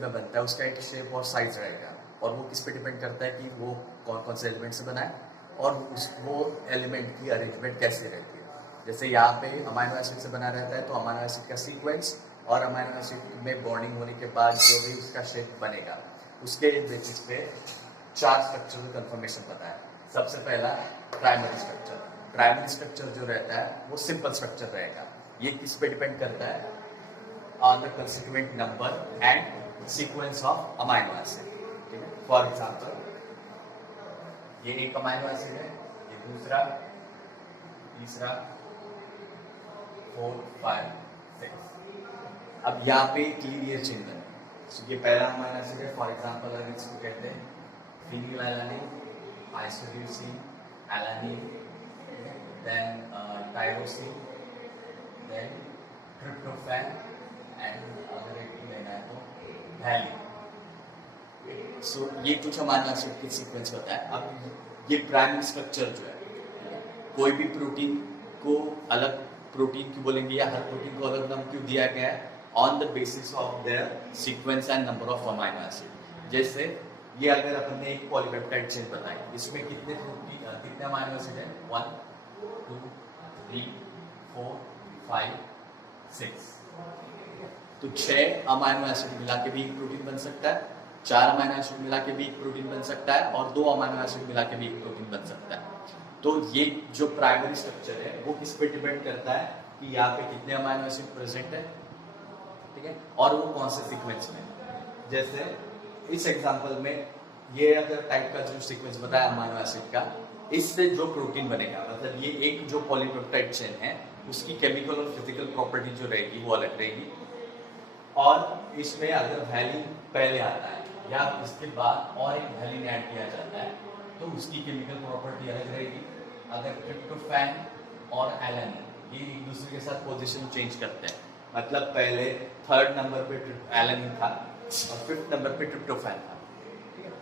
में बनता है उसका एक शेप और साइज रहेगा, और वो किस पे डिपेंड करता है कि वो कौन कौन से एलिमेंट से बना है और वो एलिमेंट की अरेंजमेंट कैसे रहती है। जैसे यहाँ पे अमाइनो एसिड से बना रहता है तो अमाइनो एसिड का सीक्वेंस और अमाइनो एसिड में बॉन्डिंग होने के बाद जो भी उसका शेप बनेगा उसके बेसिस पे 4 स्ट्रक्चरल कंफर्मेशन पता है। सबसे पहला प्राइमरी स्ट्रक्चर। प्राइमरी स्ट्रक्चर जो रहता है वो सिंपल स्ट्रक्चर रहेगा। ये किस पे डिपेंड करता है? On the constituent number and sequence of amino acid. ठीक है, फॉर एग्जाम्पल ये एक अमाइनो एसिड है, ये दूसरा, तीसरा, 4, 5, 6। अब यहाँ पे एक लीनियर चेन बने। ये पहला अमाइनो एसिड है, फॉर एग्जाम्पल अगर इसको कहते हैं phenylalanine, isoleucine, alanine, then tyrosine, then tryptophan and अगर एक लेना है तो वैलिन। सो ये कुछ अमाइनो एसिड के सीक्वेंस होता है। अब ये प्राइमरी स्ट्रक्चर जो है, कोई भी प्रोटीन को अलग प्रोटीन क्यों बोलेंगे या हर प्रोटीन को अलग नाम क्यों दिया गया है? On the basis of their sequence and number of amino acid. जैसे ये अगर अपन ने एक पॉलीपेप्टाइड चेन बनाई, इसमें कितने प्रोटीन कितने अमाइनो एसिड है? 1, 2, 3, 4, 5, 6। तो 6 अमाइनो एसिड मिला के भी एक प्रोटीन बन सकता है, 4 अमाइनो एसिड मिला के भी एक प्रोटीन बन सकता है, और 2 अमाइनो एसिड मिला के भी एक प्रोटीन बन सकता है। तो ये जो प्राइमरी स्ट्रक्चर है वो किस पे डिपेंड करता है कि यहाँ पे कितने अमाइनो एसिड प्रेजेंट है, ठीक है, और वो कौन से सीक्वेंस में। जैसे इस एग्जांपल में ये अगर टाइप का जो सीक्वेंस बताया अमाइनो एसिड का, इससे जो प्रोटीन बनेगा, मतलब ये एक जो पॉलीपेप्टाइड चेन है उसकी केमिकल और फिजिकल प्रॉपर्टी जो रहेगी वो अलग रहेगी। और इसमें अगर वैलिन पहले आता है या इसके बाद और एक वैलिन ऐड किया जाता है तो उसकी केमिकल प्रॉपर्टी अलग रहेगी। अगर ट्रिप्टोफैन और एलानिन ये एक दूसरे के साथ पोजीशन चेंज करते हैं, मतलब पहले 3rd नंबर पे एलानिन था और 5th नंबर पे ट्रिप्टोफैन था, ठीक है।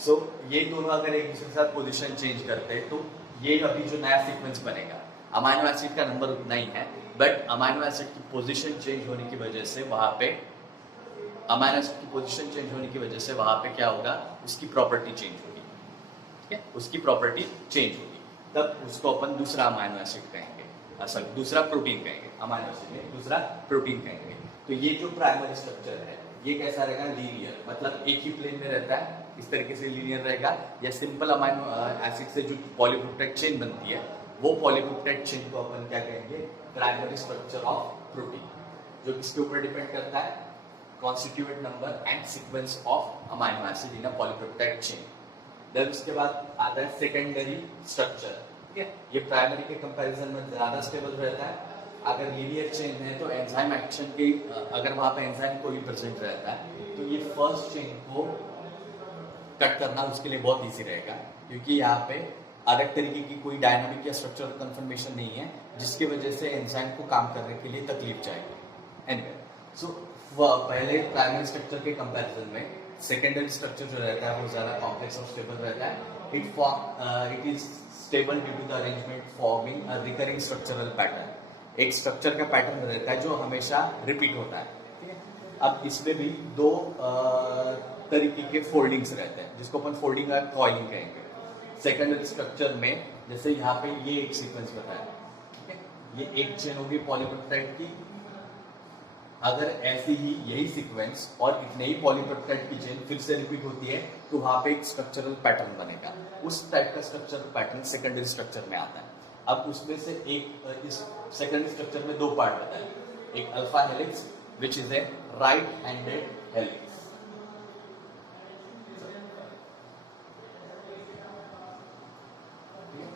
सो ये दोनों अगर एक दूसरे के साथ पोजीशन चेंज करते हैं तो ये अभी जो नया सीक्वेंस बनेगा, अमाइनो एसिड का नंबर उतना ही है, बट अमाइनो एसिड की पोजीशन चेंज होने की वजह से वहां पे अमाइनो एसिड की पोजीशन चेंज होने की वजह से वहां पे क्या होगा, उसकी प्रॉपर्टी चेंज होगी, ठीक है, उसकी प्रॉपर्टी चेंज होगी। तब उसको अपन दूसरा अमाइनो एसिड कहेंगे, असल दूसरा प्रोटीन कहेंगे, अमाइनो एसिड में दूसरा प्रोटीन कहेंगे। तो ये जो प्राइमरी स्ट्रक्चर है ये कैसा रहेगा? लीनियर, मतलब एक ही प्लेन में रहता है, इस तरीके से लीनियर रहेगा। या सिंपल अमाइनो एसिड से जो पॉलीपेप्टाइड चेन बनती है वो पॉलीपेप्टाइड चेन को अपन क्या कहेंगे? प्राइमरी स्ट्रक्चर ऑफ प्रोटीन, जो किसके ऊपर डिपेंड करता है? Constituent number and sequence of amino acid in a polypeptide chain. Then उसके बाद आता है सेकेंडरी स्ट्रक्चर, ठीक है। ये प्राइमरी के कंपैरिजन में ज्यादा स्टेबल रहता है। अगर लीनियर चेन है तो एंजाइम एक्शन के अगर वहां पे एंजाइम कोई प्रेजेंट रहता है तो ये फर्स्ट चेन को कट करना उसके लिए बहुत इजी रहेगा, क्योंकि यहाँ पे अलग तरीके की कोई डायनामिक या स्ट्रक्चरल कंफर्मेशन नहीं है जिसकी वजह से एंजाइम को काम करने के लिए तकलीफ जाएगी। एनीवे, सो पहले प्राइमरी स्ट्रक्चर के कंपैरिजन में सेकेंडरी स्ट्रक्चर जो रहता है वो ज्यादा कॉम्प्लेक्स और स्टेबल रहता है। It is stable due to the arrangement forming a recurring structural pattern. एक स्ट्रक्चर का पैटर्न रहता है जो हमेशा रिपीट होता है, ठीक है। अब इसमें भी 2 तरीके के फोल्डिंग्स रहते हैं जिसको अपन फोल्डिंग या कॉइलिंग कहेंगे। सेकेंडरी स्ट्रक्चर में जैसे यहाँ पे ये एक सीक्वेंस बताया, ठीक है, ये एक चेन होगी पॉलीपेप्टाइड की। अगर ऐसी ही यही सीक्वेंस और इतने ही पॉलीपेप्टाइड की चेन फिर से रिपीट होती है तो वहां पे एक स्ट्रक्चरल पैटर्न बनेगा। उस टाइप का स्ट्रक्चरल पैटर्न सेकेंडरी स्ट्रक्चर में आता है। अब उसमें से एक इस सेकेंडरी स्ट्रक्चर में 2 पार्ट बताए, एक alpha helix which is a right handed helix,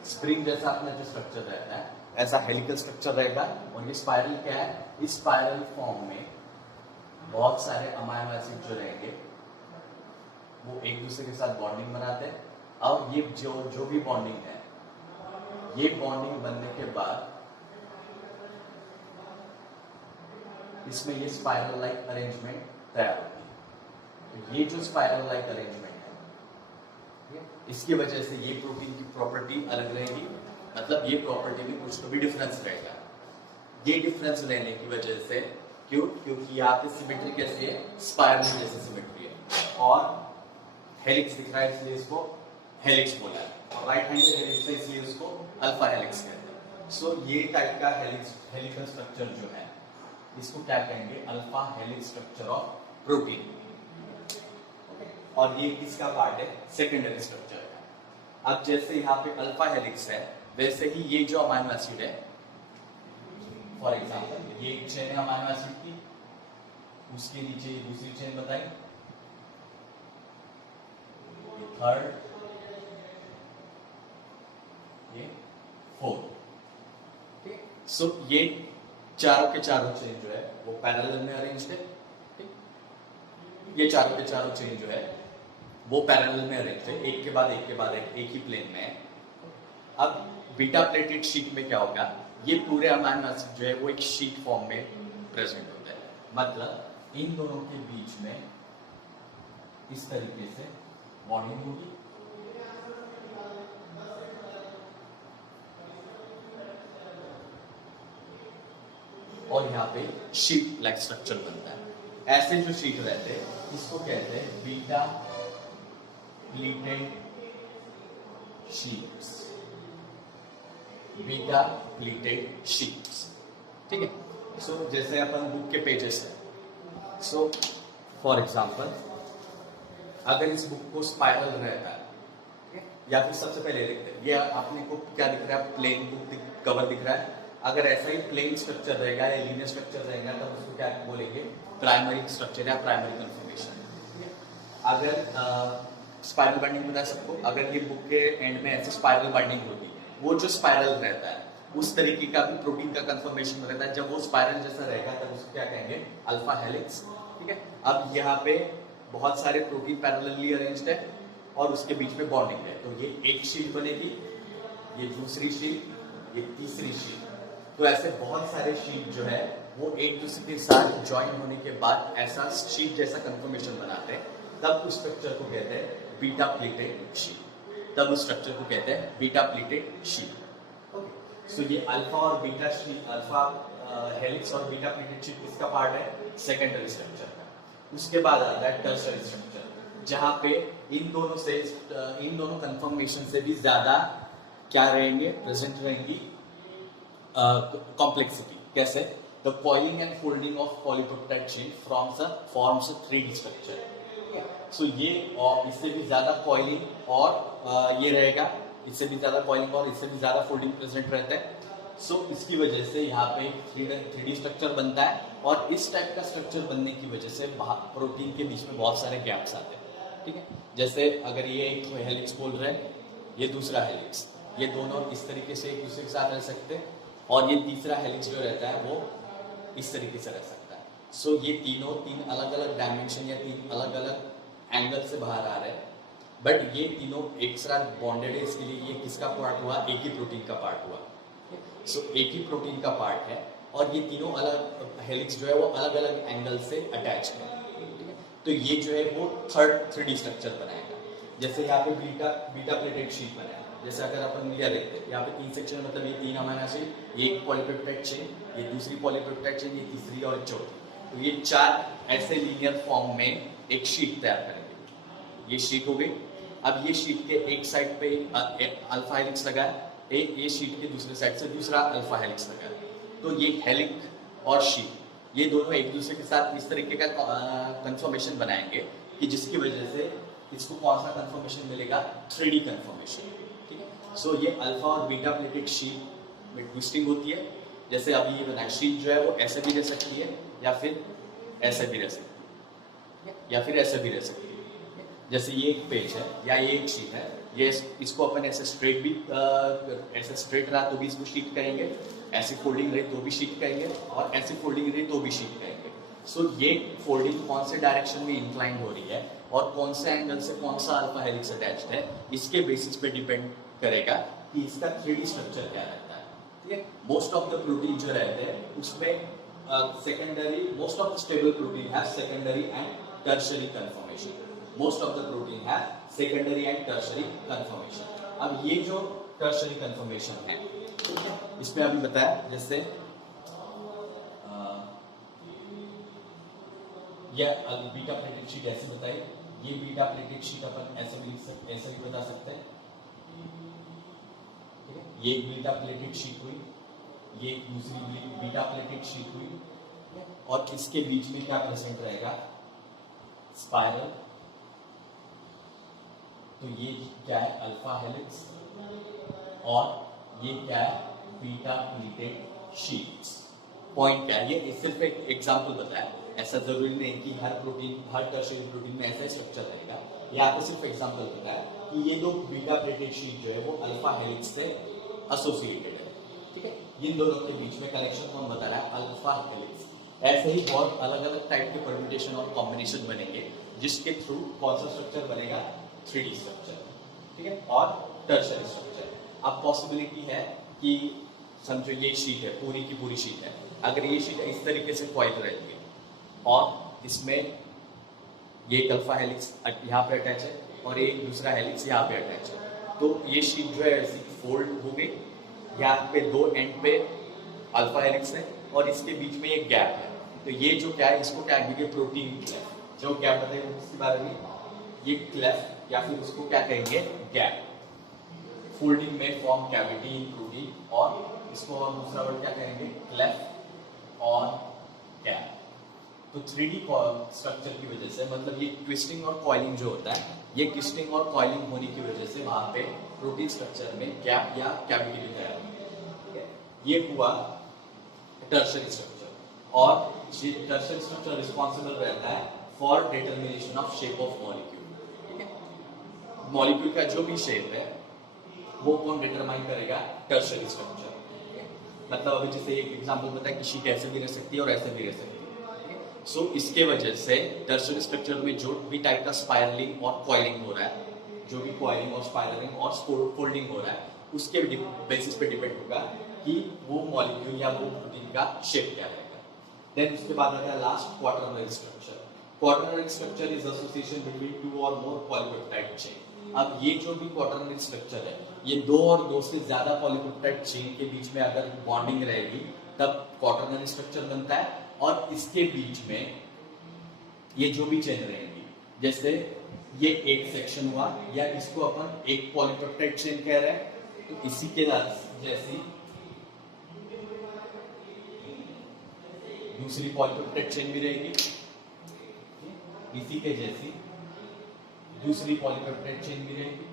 spring जैसा अपना जो स्ट्रक्चर रहता है ऐसा हेलिकल स्ट्रक्चर रहेगा। और ये स्पाइरल क्या है? इस स्पाइरल फॉर्म में बहुत सारे अमाइनो एसिड जो रहेंगे वो एक दूसरे के साथ बॉन्डिंग बनाते हैं। अब ये जो भी बॉन्डिंग है, ये बॉन्डिंग बनने के बाद इसमें ये स्पाइरल लाइक अरेंजमेंट तैयार होती है। तो ये जो स्पाइरल लाइक अरेंजमेंट है, इसकी वजह से ये प्रोटीन की प्रॉपर्टी अलग रहेगी, मतलब ये प्रॉपर्टी में कुछ तो भी डिफरेंस रहेगा। ये डिफरेंस रहने की वजह से क्यों? क्योंकि यहाँ पे सिमेट्री कैसी है, स्पाइरल जैसी सिमेट्री है, और हेलिक्स दिख रहा है इसलिए इसको हेलिक्स बोला है, और राइट हैंडेड हेलिक्स है इसलिए उसको अल्फा हेलिक्स कहते हैं। सो ये टाइप का हेलिकल स्ट्रक्चर जो है इसको क्या कहेंगे, alpha helix structure of protein. और ये किसका पार्ट है, सेकेंडरी स्ट्रक्चर है। अब जैसे यहाँ पे अल्फा हेलिक्स है, वैसे ही ये जो अमाइनो एसिड है, फॉर एग्जांपल ये एक चेन है अमाइनो एसिड की, उसके नीचे दूसरी चेन बताई, थर्ड, ये फोर्थ, ठीक। सो ये चारों के चारों चेन जो है वो पैरेलल में अरेंज्ड है, ठीक। ये चारों के चारों चेन जो है वो पैरेलल में अरेंज्ड है, एक के बाद एक के बाद एक ही प्लेन में है। अब बीटा प्लेटेड शीट में क्या होगा, ये पूरे अमाइनो एसिड जो है वो एक शीट फॉर्म में प्रेजेंट होता है, मतलब इन दोनों के बीच में इस तरीके से बॉन्डिंग होगी, और यहाँ पे शीट लाइक स्ट्रक्चर बनता है। ऐसे जो शीट रहते हैं इसको कहते हैं beta pleated sheets, beta pleated sheets, ठीक है। सो जैसे अपन बुक के पेजेस है, सो फॉर एग्जांपल अगर इस बुक को स्पाइरल रहता है, या फिर सबसे पहले देखते हैं ये अपने को क्या दिख रहा है, प्लेन बुक कवर दिख रहा है। अगर ऐसा ही प्लेन स्ट्रक्चर रहेगा या लीनियर स्ट्रक्चर रहेगा तो उसको क्या बोलेंगे, प्राइमरी स्ट्रक्चर या प्राइमरी कन्फर्मेशन। अगर स्पाइरल बाइंडिंग बता सबको, अगर ये बुक के एंड में ऐसे स्पाइरल बाइंडिंग होगी, वो जो स्पाइरल रहता है उस तरीके का भी प्रोटीन का कंफर्मेशन रहता है। जब वो स्पाइरल जैसा रहेगा तब उसको क्या कहेंगे, अल्फा हेलिक्स, ठीक है। अब यहाँ पे बहुत सारे प्रोटीन पैरेलली अरेंज्ड है और उसके बीच में बॉन्डिंग है, तो ये एक शीट बनेगी, ये दूसरी शीट, ये तीसरी शीट। तो ऐसे बहुत सारे शीट जो है वो एक दूसरे के साथ ज्वाइन होने के बाद ऐसा शीट जैसा कंफर्मेशन बनाते हैं, तब उस स्ट्रक्चर को कहते हैं बीटा प्लीटेड शीट, तब उस स्ट्रक्चर को कहते हैं बीटा प्लीटेड शीट। ओके, सो ये अल्फा और बीटा शीट, अल्फा हेलिक्स और बीटा प्लीटेड शीट किसका पार्ट है, सेकेंडरी स्ट्रक्चर का। उसके बाद आता है टर्शियरी स्ट्रक्चर, जहां पे इन दोनों कंफर्मेशन से भी ज्यादा क्या रहेंगे, प्रेजेंट रहेंगी कॉम्प्लेक्सिटी। कैसे, the coiling and folding of polypeptide chain forms 3D structure. So ये और इससे भी ज्यादा कॉइलिंग और ये रहेगा, इससे भी ज्यादा कॉइलिंग और इससे भी ज्यादा फोल्डिंग प्रेजेंट रहता है। सो इसकी वजह से यहाँ पे 3D स्ट्रक्चर बनता है, और इस टाइप का स्ट्रक्चर बनने की वजह से प्रोटीन के बीच में बहुत सारे गैप्स आते हैं, ठीक है। जैसे अगर ये एक हेलिक्स बोल रहे हैं, ये दूसरा हेलिक्स, ये दोनों इस तरीके से एक दूसरे के साथ रह सकते हैं, और ये तीसरा हेलिक्स जो रहता है वो इस तरीके से रह सकता है। सो ये तीन अलग अलग डायमेंशन या तीन अलग अलग एंगल से बाहर आ रहे हैं, बट ये तीनों एक साथ बॉन्डेड है, इसके लिए ये किसका पार्ट हुआ, एक ही प्रोटीन का पार्ट हुआ। सो एक ही प्रोटीन का पार्ट है, और ये तीनों अलग हेलिक्स जो है वो अलग अलग एंगल से अटैच है, ठीक है। तो ये जो है वो थर्ड 3D स्ट्रक्चर बनाएगा। जैसे यहाँ पे बीटा प्लेटेड शीट बनाया, जैसे अगर अपन लिया देखते हैं, यहाँ पे 3 सेक्शन, मतलब ये 3 अमाइनो एसिड, ये एक पॉलीपेप्टाइड चेन, ये दूसरी पॉलीपेप्टाइड चेन, ये तीसरी और चौथी, तो ये 4 ऐसे लीनियर फॉर्म में एक शीट तैयार करेंगे। ये शीट हो गई। अब ये शीट के एक साइड पे अल्फा हेलिक्स लगा है, ये शीट के दूसरे साइड से दूसरा अल्फा हेलिक्स लगा है, तो ये हेलिक और शीट ये दोनों एक दूसरे के साथ इस तरीके का कंफर्मेशन बनाएंगे कि जिसकी वजह से इसको कौन सा कंफर्मेशन मिलेगा, 3D कंफर्मेशन, ठीक है। सो ये अल्फा और बीटा प्लेटेड शीट में ट्विस्टिंग होती है। जैसे अभी ये बनाया, शीट जो है वो ऐसे भी रह सकती है, या फिर ऐसे भी रह सकती है, या फिर ऐसे भी रह सकती है। जैसे ये एक पेज है या ये एक शीट है, ये इसको अपन ऐसे स्ट्रेट भी ऐसे स्ट्रेट रहा तो भी इसको शीट कहेंगे, ऐसी फोल्डिंग रही तो भी शीट कहेंगे, और ऐसी फोल्डिंग रही तो भी शीट कहेंगे। सो ये फोल्डिंग कौन से डायरेक्शन में इंक्लाइन हो रही है और कौन से एंगल से कौन सा अल्फा हेलिक्स अटैच्ड है, इसके बेसिस पे डिपेंड करेगा कि इसका 3D स्ट्रक्चर क्या रहता है, ठीक है। मोस्ट ऑफ द प्रोटीन जो रहते हैं उसमें secondary, most of the stable protein have secondary and tertiary confirmation. Most of the protein have secondary and tertiary confirmation. अब ये जो टर्शियरी कंफर्मेशन है, ठीक है, इसमें अभी बताया, जैसे या बीटा प्लेटेड शीट ऐसे बताई, ये बीटा प्लेटेड शीट अपन ऐसे भी बता सकते हैं, ठीक है। ये एक बीटा प्लेटेड शीट हुई, ये एक दूसरी बीटा प्लेटेड शीट हुई, और इसके बीच में क्या प्रेजेंट रहेगा, स्पाइरल। तो ये क्या है, अल्फा हेलिक्स, और ये क्या है, बीटा प्लेटेड शीट्स। पॉइंट क्या है, ये सिर्फ एक एग्जांपल बताया, ऐसा जरूरी नहीं कि हर प्रोटीन, हर टर्शियरी प्रोटीन में ऐसा स्ट्रक्चर रहेगा। यहाँ पे सिर्फ एग्जांपल बताया कि ये दो बीटा प्लेटेड शीट जो है वो अल्फा हेलिक्स से एसोसिएटेड है, ठीक है। इन दोनों के बीच में कनेक्शन कौन बता रहा है, अल्फा हेलिक्स। ऐसे ही बहुत अलग अलग टाइप के परम्यूटेशन और कॉम्बिनेशन बनेंगे, जिसके थ्रू कौन सा स्ट्रक्चर बनेगा, 3D स्ट्रक्चर, ठीक है, और टर्शियरी स्ट्रक्चर। अब पॉसिबिलिटी है कि समझो ये शीट है, पूरी की पूरी शीट है, अगर ये शीट इस तरीके से कॉइल रहती है और इसमें ये एक अल्फा हेलिक्स यहाँ पे अटैच है और एक दूसरा हेलिक्स यहाँ पे अटैच है, तो ये शीट जो है ऐसी फोल्ड हो गई, यहाँ पे दो एंड पे अल्फा हेलिक्स है और इसके बीच में एक गैप है। तो ये जो क्या है, इसको क्या कहेंगे, प्रोटीन क्लेफ। जो क्या बताएंगे इसके बारे में, ये क्लेफ या फिर उसको क्या कहेंगे, गैप। फोल्डिंग में फॉर्म कैविटी इन प्रोटीन, और इसको और दूसरा वर्ड क्या कहेंगे, क्लेफ और गैप। तो 3D स्ट्रक्चर की वजह से, मतलब ये ट्विस्टिंग और कॉइलिंग जो होता है, ये ट्विस्टिंग और कॉइलिंग होने की वजह से वहां पे प्रोटीन स्ट्रक्चर में गैप या कैविटी भी तैयार होती है। ये हुआ टर्शियरी स्ट्रक्चर, और ये टर्शियरी स्ट्रक्चर रिस्पॉन्सिबल रहता है for determination of shape of molecule, ठीक है। मॉलिक्यूल का जो भी शेप है वो कौन डिटरमाइन करेगा, टर्शियरी स्ट्रक्चर। मतलब अभी जैसे एक एग्जांपल बताया कि शीट ऐसे भी रह सकती है और ऐसे भी रह सकती है, सो इसके वजह से टर्शियरी स्ट्रक्चर में जो भी टाइप का स्पाइरलिंग और कॉइलिंग हो रहा है, जो भी कॉइलिंग और स्पाइरलिंग और फोल्डिंग हो रहा है, उसके बेसिस पे डिपेंड होगा कि वो मॉलिक्यूल या वो प्रोटीन का शेप क्या रहेगा। देन उसके बाद आता है last, quaternary structure. Quaternary structure is association between two और मोर पॉलीपेप्टाइड चेन। अब ये जो भी क्वाटरनरी स्ट्रक्चर है, ये दो और दो से ज्यादा पॉलीपेप्टाइड चेन के बीच में अगर बॉन्डिंग रहेगी तब क्वाटरनरी स्ट्रक्चर बनता है, और इसके बीच में ये जो भी चेन रहेंगी, जैसे ये एक सेक्शन हुआ, या इसको अपन एक पॉलीपेप्टाइड चेन कह रहे हैं, तो इसी के जैसी दूसरी पॉलीपेप्टाइड चेन भी रहेगी, इसी के जैसी दूसरी पॉलीपेप्टाइड चेन भी रहेगी।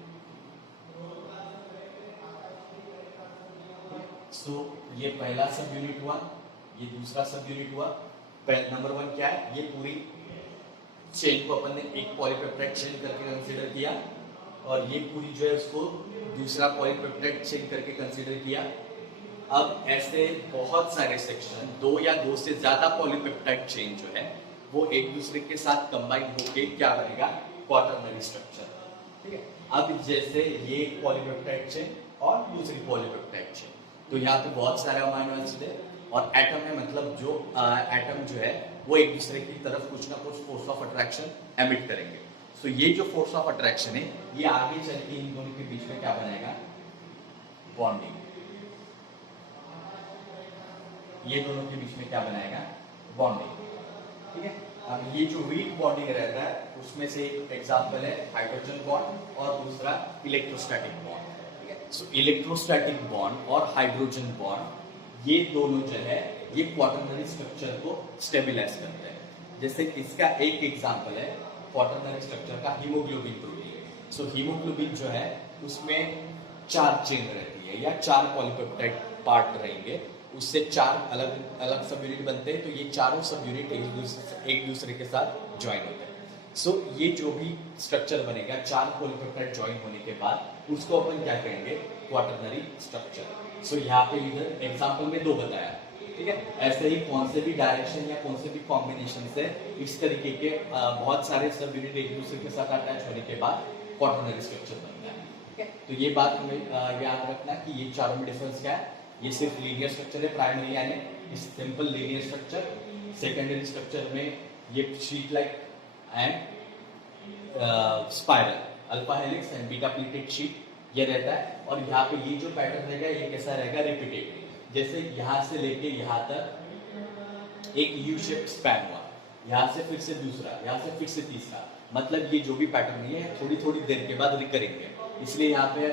सो ये पहला सब यूनिट हुआ, ये दूसरा सब यूनिट हुआ। नंबर 1 क्या है, ये पूरी चेन को अपन ने एक पॉलीपेप्टाइड चेन करके कंसीडर किया, और ये पूरी जो है उसको दूसरा पॉलीपेप्टाइड चेन करके कंसीडर किया। अब ऐसे बहुत सारे सेक्शन, दो या दो से ज्यादा पॉलीपेप्टाइड चेन जो है वो एक दूसरे के साथ कंबाइन होके क्या बनेगा, क्वाटरनरी स्ट्रक्चर, ठीक है। अब जैसे ये एक पॉलीपेप्टाइड चेन और दूसरी पॉलीपेप्टाइड चेन, तो यहाँ पे बहुत सारे अमीनो एसिड है, और एटम है, मतलब जो एटम जो है वो एक दूसरे की तरफ कुछ ना कुछ फोर्स ऑफ अट्रैक्शन एमिट करेंगे। सो ये जो फोर्स ऑफ अट्रैक्शन है, ये आगे चल के इन दोनों के बीच में क्या बनाएगा, बॉन्डिंग। ये दोनों के बीच में क्या बनाएगा, बॉन्डिंग, ठीक है। अब ये जो वीक बॉन्डिंग रहता है, उसमें से एक एग्जांपल है हाइड्रोजन बॉन्ड और दूसरा इलेक्ट्रोस्टैटिक बॉन्ड, ठीक है। सो इलेक्ट्रोस्टैटिक बॉन्ड और हाइड्रोजन बॉन्ड, ये दोनों जो है ये क्वाटरनरी स्ट्रक्चर को स्टेबिलाइज करते हैं। जैसे इसका एक एग्जांपल है क्वाटरनरी स्ट्रक्चर का, हीमोग्लोबिन प्रोटीन। सो हीमोग्लोबिन जो है उसमें 4 चेन रहती है या 4 पॉलीपेप्टाइड पार्ट रहेंगे, उससे 4 अलग अलग सब यूनिट बनते हैं, तो ये चारों सब यूनिट एक दूसरे के साथ ज्वाइन होते हैं। सो ये जो भी स्ट्रक्चर बनेगा 4 पॉलीपेप्टाइड ज्वाइन होने के बाद, उसको अपन क्या कहेंगे, क्वाटरनरी स्ट्रक्चर। सो यहाँ पे इधर एग्जांपल में 2 बताया, ठीक है। ऐसे ही कौन से भी डायरेक्शन या कौन से भी कॉम्बिनेशन से इस तरीके के बहुत सारे सब यूनिट एक दूसरे के साथ अटैच होने के बाद क्वाटरनरी स्ट्रक्चर बनता है, ठीक है। तो ये बात हमें याद रखना कि ये चारों में डिफरेंस क्या है। ये सिर्फ लीनियर स्ट्रक्चर है, प्राइमरी यानी simple linear structure. Secondary structure में ये sheet like and spiral, alpha helix and beta pleated sheet ये रहता है। और यहाँ पे ये जो पैटर्न रहेगा ये कैसा रहेगा, रिपीटेड। जैसे यहाँ से लेके यहाँ तक एक यू शेप स्पैन हुआ, यहाँ से फिर से दूसरा, यहाँ से फिर से तीसरा, मतलब ये जो भी पैटर्न है थोड़ी थोड़ी देर के बाद रिकरिंग है, इसलिए यहाँ पे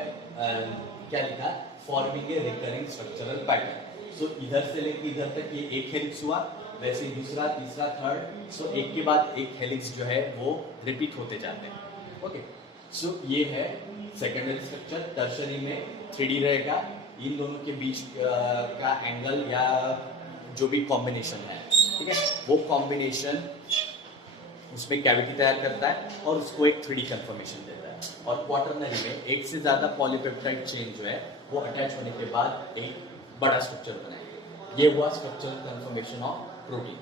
क्या लिखा, forming a recurring structural pattern. So इधर से लेके इधर तक ये एक हेलिक्स हुआ, वैसे ही दूसरा, तीसरा, थर्ड, सो एक के बाद एक हेलिक्स जो है वो रिपीट होते जाते हैं। ओके, सो ये है सेकेंडरी स्ट्रक्चर। टर्शरी में 3D रहेगा, इन दोनों के बीच का एंगल या जो भी कॉम्बिनेशन है, ठीक है, वो कॉम्बिनेशन उसमें कैविटी तैयार करता है और उसको एक 3D कंफर्मेशन देता है। और क्वाटरनरी में एक से ज्यादा पॉलीपेप्टाइड चेन जो है वो अटैच होने के बाद एक बड़ा स्ट्रक्चर बनाएंगे। ये हुआ स्ट्रक्चरल कंफर्मेशन ऑफ प्रोटीन,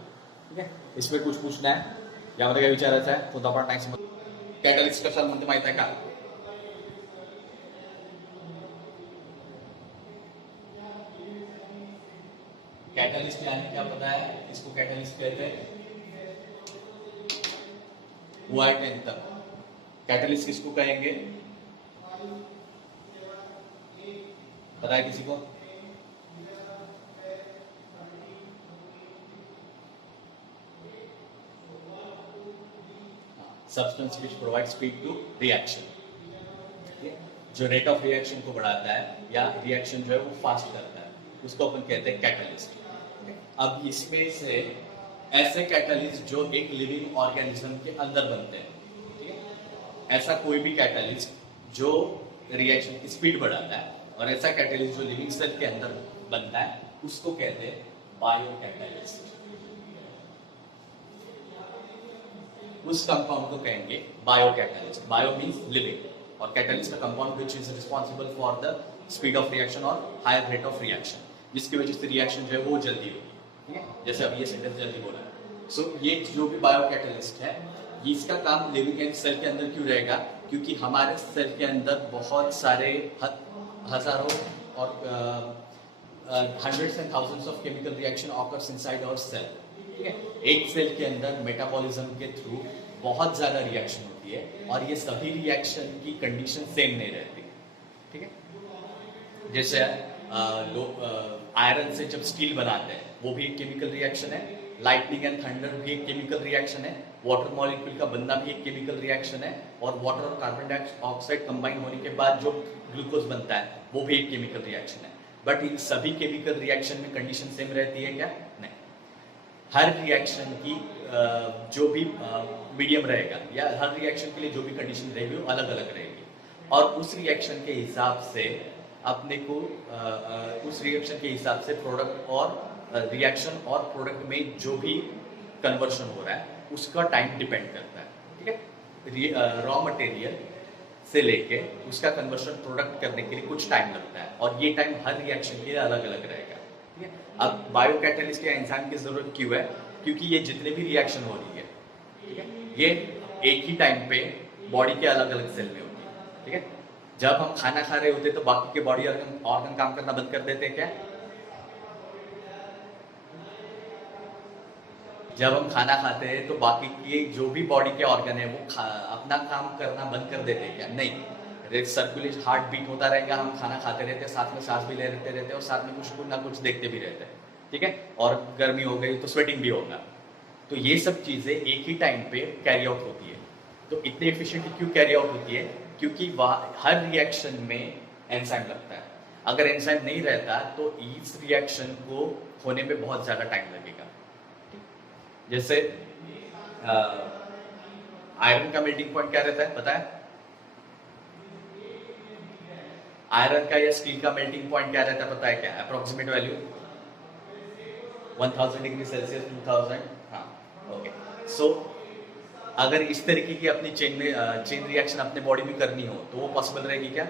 ठीक है। इसमें कुछ पूछना है यामध्ये काय विचारायचं आहे तो आपण नाही समज। कॅटलिस्ट कशाला म्हणते माहित आहे का? कैटलिस्ट यानी क्या पता है, इसको कैटलिस्ट कहते हैं। हुआ है 10 तक। कैटलिस्ट किसको कहेंगे पता है किसी को? Substance which provide speed to reaction, जो रेट ऑफ रिएक्शन को बढ़ाता है या रिएक्शन जो है वो फास्ट करता है, उसको अपन कहते हैं कैटलिस्ट। अब इसमें से ऐसे कैटलिस्ट जो एक लिविंग ऑर्गेनिज्म के अंदर बनते हैं, ठीक है, ऐसा कोई भी कैटलिस्ट जो रिएक्शन की स्पीड बढ़ाता है, और ऐसा कैटलिस्ट जो लिविंग सेल के अंदर बनता है उसको कहते हैं बायो कैटलिस्ट। उस कंपाउंड को कहेंगे bio catalyst. Bio means living और कैटलिस्ट का compound which is responsible for the speed of reaction और हायर रेट ऑफ रिएक्शन, जिसकी वजह से रिएक्शन जो है वो जल्दी होगी, ठीक है, जैसे अभी ये सेंटेंस जल्दी बोला। सो ये जो भी बायो कैटलिस्ट है इसका काम लिविंग एंड सेल के अंदर क्यों रहेगा? क्योंकि हमारे सेल के अंदर बहुत सारे हजारों और hundreds and thousands of chemical reaction occurs inside our cell, ठीक है। एक सेल के अंदर मेटाबॉलिज्म के थ्रू बहुत ज्यादा रिएक्शन होती है और ये सभी रिएक्शन की कंडीशन सेम नहीं रहती, ठीक है। जैसे आयरन से जब स्टील बनाते हैं वो भी एक केमिकल रिएक्शन है, लाइटनिंग एंड थंडर भी एक केमिकल रिएक्शन है, वाटर मॉलिक्यूल का बनना भी एक केमिकल रिएक्शन है, और वाटर और कार्बन डाइऑक्साइड कंबाइन होने के बाद जो ग्लूकोज बनता है वो भी एक केमिकल रिएक्शन है। बट इन सभी केमिकल रिएक्शन में कंडीशन सेम रहती है क्या? नहीं। हर रिएक्शन की जो भी मीडियम रहेगा या हर रिएक्शन के लिए जो भी कंडीशन रहेगी वो अलग अलग रहेगी, और उस रिएक्शन के हिसाब से अपने को उस रिएक्शन के हिसाब से प्रोडक्ट और रिएक्शन और प्रोडक्ट में जो भी कन्वर्शन हो रहा है उसका टाइम डिपेंड करता है, ठीक है। रॉ मटेरियल से लेके उसका कन्वर्शन प्रोडक्ट करने के लिए कुछ टाइम लगता है, और ये टाइम हर रिएक्शन के लिए अलग अलग रहेगा, ठीक है। अब बायो कैटलिस्ट या एंजाइम की जरूरत क्यों है? क्योंकि ये जितने भी रिएक्शन हो रही है, ठीक है, ये एक ही टाइम पे बॉडी के अलग अलग सेल में होती है, ठीक है। जब हम खाना खा रहे होते तो बाकी के बॉडी ऑर्गन काम करना बंद कर देते हैं क्या? जब हम खाना खाते हैं तो बाकी के जो भी बॉडी के ऑर्गन है वो अपना काम करना बंद कर देते हैं क्या? नहीं, सर्कुलेशन हार्ट बीट होता रहेगा, हम खाना खाते रहते हैं, साथ में सांस भी लेते रहते हैं और साथ में कुछ ना कुछ देखते भी रहते हैं, ठीक है। और गर्मी हो गई तो स्वेटिंग भी होगा। तो ये सब चीजें एक ही टाइम पे कैरी आउट होती है। तो इतने एफिशिएंटली क्यों कैरी आउट होती है? क्योंकि हर रिएक्शन में एंजाइम लगता है। अगर एंजाइम नहीं रहता तो इस रिएक्शन को होने में बहुत ज्यादा टाइम लगेगा। जैसे आयरन का मेल्टिंग पॉइंट क्या रहता है पता है? आयरन का या स्टील का मेल्टिंग पॉइंट क्या रहता है पता है क्या? Approximate value 1000 degree Celsius 2000। हाँ, ओके। सो अगर इस तरीके की अपनी चेन रिएक्शन अपने बॉडी में करनी हो तो वो पॉसिबल रहेगी क्या?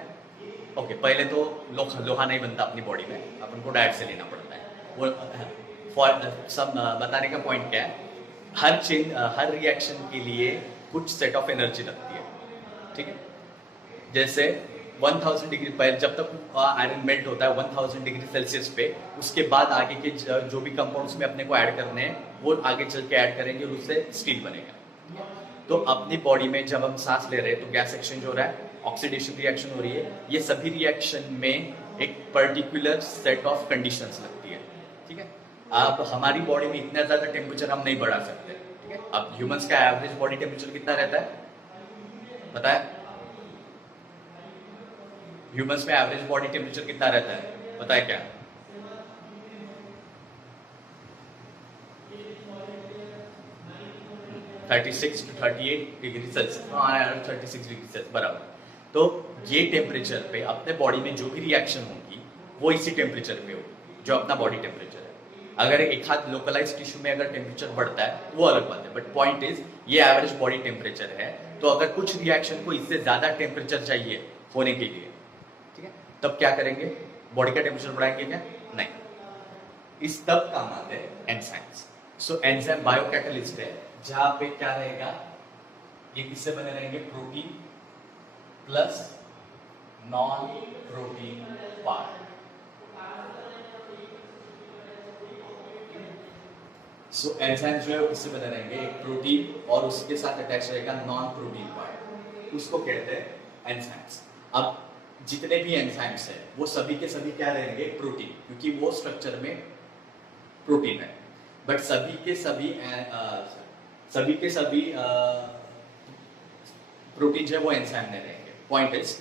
ओके, पहले तो लोहा नहीं बनता अपनी बॉडी में, अपन को डायरेक्ट से लेना पड़ता है। वो सब बताने का पॉइंट क्या है, हर रिएक्शन के लिए कुछ सेट ऑफ एनर्जी लगती है, ठीक है। जैसे 1000 डिग्री पर जब तक आयरन मेल्ट होता है 1000 डिग्री सेल्सियस पे, उसके बाद आगे के जो भी कंपाउंड्स में अपने को ऐड करने हैं वो आगे चल के ऐड करेंगे और उससे स्टील बनेगा। तो अपनी बॉडी में जब हम सांस ले रहे हैं तो गैस एक्सचेंज हो रहा है, ऑक्सीडेशन रिएक्शन हो रही है, ये सभी रिएक्शन में एक पर्टिकुलर सेट ऑफ कंडीशंस लगती है, ठीक है। अब हमारी बॉडी में इतना ज्यादा टेम्परेचर हम नहीं बढ़ा सकते, ठीक है। अब ह्यूमंस का एवरेज बॉडी टेम्परेचर कितना रहता है पता है? ह्यूमंस में एवरेज बॉडी टेम्परेचर कितना रहता है पता है क्या? 36 to 38 degree Celsius, 36 degree Celsius बराबर। तो ये टेम्परेचर पे अपने बॉडी में जो भी रिएक्शन होगी वो इसी टेम्परेचर पे होगी जो अपना बॉडी टेम्परेचर है। अगर एक हाथ लोकलाइज टिश्यू में अगर टेम्परेचर बढ़ता है वो अलग बात है, बट पॉइंट इज ये एवरेज बॉडी टेम्परेचर है। तो अगर कुछ रिएक्शन को इससे ज्यादा टेम्परेचर चाहिए होने के लिए, ठीक है, तब क्या करेंगे? बॉडी का टेम्परेचर बढ़ाएंगे क्या? नहीं। इस तब काम आते हैं एंजाइम्स। सो एंजाइम बायोकैटालिस्ट है जहां पे क्या रहेगा, ये किससे बने रहेंगे? Protein plus non protein part. So enzyme जो है वो किससे बने रहेंगे? एक प्रोटीन और उसके साथ अटैच रहेगा नॉन प्रोटीन पार्ट, उसको कहते हैं एंजाइम्स। अब जितने भी एंजाइम्स है वो सभी के सभी क्या रहेंगे? प्रोटीन, क्योंकि वो स्ट्रक्चर में प्रोटीन है। बट सभी के सभी प्रोटीन जो है वो एंजाइम में रहेंगे। पॉइंट इज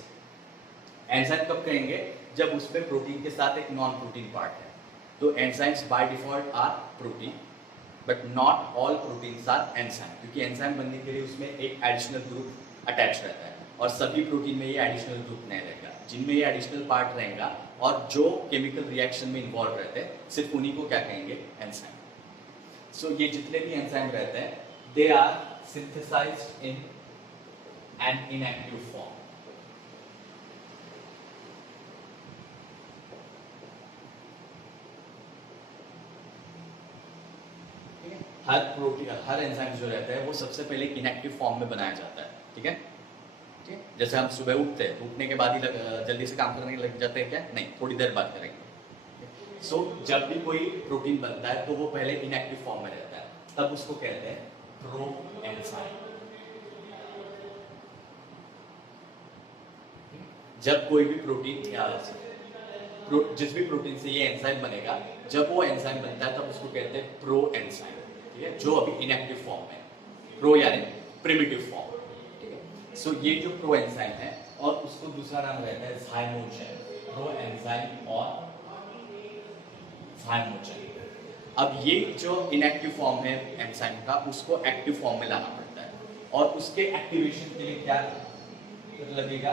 एंजाइम कब कहेंगे? जब उसमें प्रोटीन के साथ एक नॉन प्रोटीन पार्ट है। तो enzymes by default are protein, but not all proteins are enzyme, क्योंकि एंजाइम बनने के लिए उसमें एक एडिशनल ग्रुप अटैच रहता है और सभी प्रोटीन में ये एडिशनल ग्रुप नहीं रहेगा। जिनमें ये एडिशनल पार्ट रहेगा और जो केमिकल रिएक्शन में इन्वॉल्व रहते हैं सिर्फ उन्हीं को क्या कहेंगे? एंजाइम। सो ये जितने भी एंजाइम रहते हैं they are synthesized in an inactive form. हर एंजाइम जो रहता है वो सबसे पहले इनएक्टिव फॉर्म में बनाया जाता है। ठीक है, जैसे हम सुबह उठते हैं, उठने के बाद ही जल्दी से काम करने लग जाते हैं क्या? नहीं, थोड़ी देर बाद करेंगे। सो जब भी कोई प्रोटीन बनता है तो वो पहले इनएक्टिव फॉर्म में रहता है, तब उसको कहते हैं प्रो एंजाइम। जब कोई भी प्रोटीन जिस भी प्रोटीन से ये एंजाइम बनेगा, जब वो एंजाइम बनता है तब उसको कहते हैं प्रो एंजाइम। ठीक है, जो अभी इनएक्टिव फॉर्म है, प्रो यानी प्रिमिटिव फॉर्म। सो ये जो प्रो एंजाइम है और उसको दूसरा नाम रहता है ज़ाइमोजेन, प्रो एंजाइम और ज़ाइमोजेन। अब ये जो इनएक्टिव फॉर्म है एंजाइम का, उसको एक्टिव फॉर्म में लाना पड़ता है और उसके एक्टिवेशन के लिए क्या लगेगा?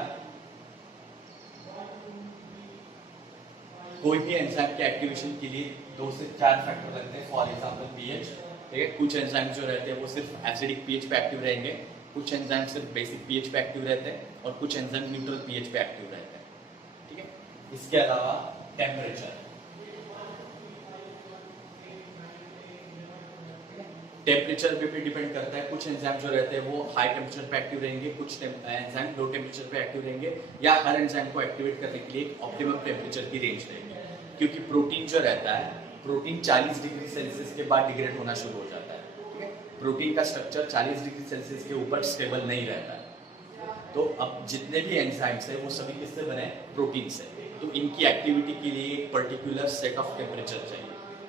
कोई भी एंजाइम के एक्टिवेशन के लिए 2 से 4 फैक्टर लगते हैं। For example pH. ठीक है, कुछ एंजाइम जो रहते हैं वो सिर्फ एसिडिक पीएच पे एक्टिव रहेंगे, कुछ एंजाइम सिर्फ बेसिक पीएच पे एक्टिव रहते हैं और कुछ एंजाइम न्यूट्रल पीएच पे एक्टिव रहते हैं। ठीक है, इसके अलावा टेम्परेचर पे भी डिपेंड करता है। कुछ एंजाइम जो रहते हैं वो हाई टेम्परेचर पे एक्टिव रहेंगे, कुछ एंजाइम लो टेम्परेचर पे एक्टिव रहेंगे, या हर एंजाइम को एक्टिवेट करने के लिए एक ऑप्टिमम टेम्परेचर की रेंज रहेगी। क्योंकि प्रोटीन जो रहता है, प्रोटीन 40 डिग्री सेल्सियस के बाद डिग्रेड होना शुरू हो जाता है। प्रोटीन का स्ट्रक्चर 40 डिग्री सेल्सियस के ऊपर स्टेबल नहीं रहता है। तो अब जितने भी एंजाइम्स हैं वो सभी किससे बने? प्रोटीन से। तो इनकी एक्टिविटी के लिए एक पर्टिकुलर सेट ऑफ टेम्परेचर चाहिए।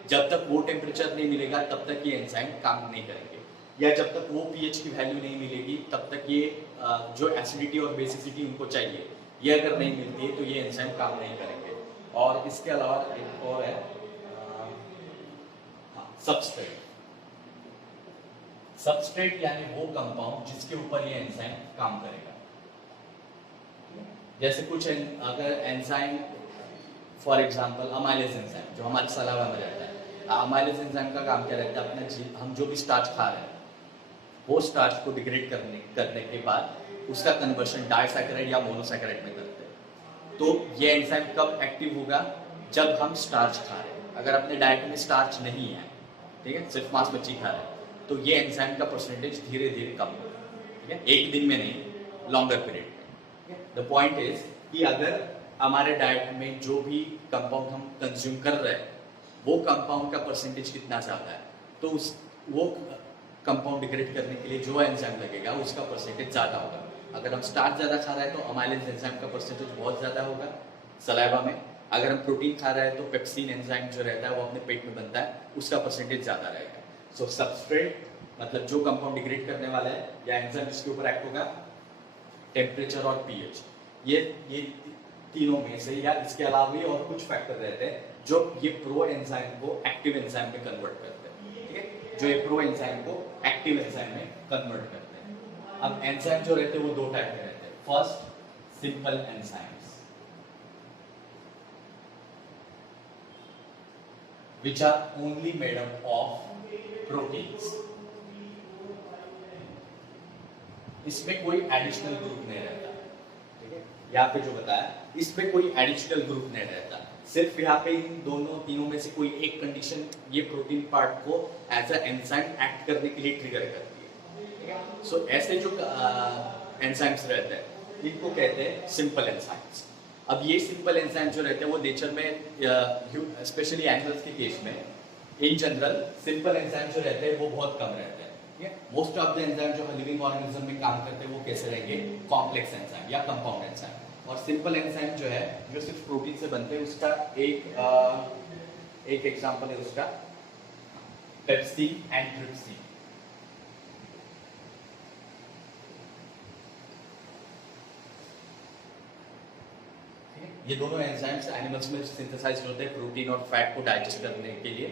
जब तक वो टेम्परेचर नहीं मिलेगा तब तक ये एंजाइम काम नहीं करेंगे, या जब तक वो पीएच की वैल्यू नहीं मिलेगी तब तक ये जो एसिडिटी और बेसिसिटी उनको चाहिए, ये अगर नहीं मिलती है तो ये एंजाइम काम नहीं करेंगे। और इसके अलावा एक और है सबस्ट्रेट। सबस्ट्रेट यानी वो कंपाउंड जिसके ऊपर ये एंजाइम काम करेगा। जैसे कुछ अगर enzyme for example amylase enzyme जो हमारे सलावा में रहता है, अमाइलेज एंजाइम का काम क्या रहता है? अपना हम जो भी स्टार्च खा रहे हैं वो स्टार्च को डिग्रेड करने के बाद उसका कन्वर्शन डाइसैकेराइड या मोनोसैकेराइड में करते हैं। तो ये एंजाइम कब एक्टिव होगा? जब हम स्टार्च खा रहे हैं। अगर अपने डाइट में स्टार्च नहीं है, ठीक है, सिर्फ मांस मच्छी खा रहे हैं, तो ये एंजाइम का परसेंटेज धीरे धीरे कम होगा। ठीक है, एक दिन में नहीं, लॉन्गर पीरियड में। द पॉइंट इज कि अगर हमारे डाइट में जो भी कंपाउंड हम कंज्यूम कर रहे हैं वो कंपाउंड का परसेंटेज कितना ज्यादा है, तो वो कंपाउंड डिग्रेड करने के लिए जो एंजाइम लगेगा उसका परसेंटेज ज्यादा होगा। अगर हम स्टार्च ज्यादा खा रहे हैं तो अमाइलेज एंजाइम का परसेंटेज बहुत ज्यादा होगा सलाइवा में। अगर हम प्रोटीन खा रहे हैं तो पेप्सिन एंजाइम जो रहता है वो अपने पेट में बनता है, उसका परसेंटेज ज्यादा रहेगा। सो सबस्ट्रेट मतलब जो कंपाउंड डिग्रेड करने वाला है या एंजाइम जिसके ऊपर एक्ट होगा, टेम्परेचर और पीएच, ये तीनों में से या इसके अलावा भी और कुछ फैक्टर रहते हैं जो ये प्रो एंजाइम को एक्टिव एंजाइम में कन्वर्ट करते हैं, ठीक है, जो ये प्रो एंजाइम को एक्टिव एंजाइम में कन्वर्ट करते हैं। अब एंजाइम जो रहते हैं वो दो टाइप के रहते हैं। First, simple enzymes which are only made up of proteins। इसमें कोई एडिशनल ग्रुप नहीं रहता, ठीक है, यहाँ पे जो बताया इसमें कोई एडिशनल ग्रुप नहीं रहता, सिर्फ यहाँ पे इन दोनों तीनों में से कोई एक कंडीशन ये प्रोटीन पार्ट को एज अ एंजाइम एक्ट करने के लिए ट्रिगर करती है, ठीक है। सो ऐसे जो एंजाइम्स रहते हैं इनको कहते हैं सिंपल एंजाइम्स। अब ये सिंपल एंजाइम जो रहते हैं वो नेचर में स्पेशली एनिमल्स के केस में इन जनरल सिंपल एंजाइम जो रहते हैं वो बहुत कम रहते हैं, ठीक है। मोस्ट ऑफ द एंजाइम जो लिविंग ऑर्गेनिज्म में काम करते हैं वो कैसे रहेंगे, कॉम्प्लेक्स एंजाइम या कंपाउंड एंजाइम। और सिंपल एंजाइम जो है जो सिर्फ प्रोटीन से बनते हैं उसका एक एग्जांपल है उसका पेप्सिन एंड ट्रिप्सिन। ये दोनों एंजाइम्स एनिमल्स में सिंथेसाइज होते हैं प्रोटीन और फैट को डाइजेस्ट करने के लिए।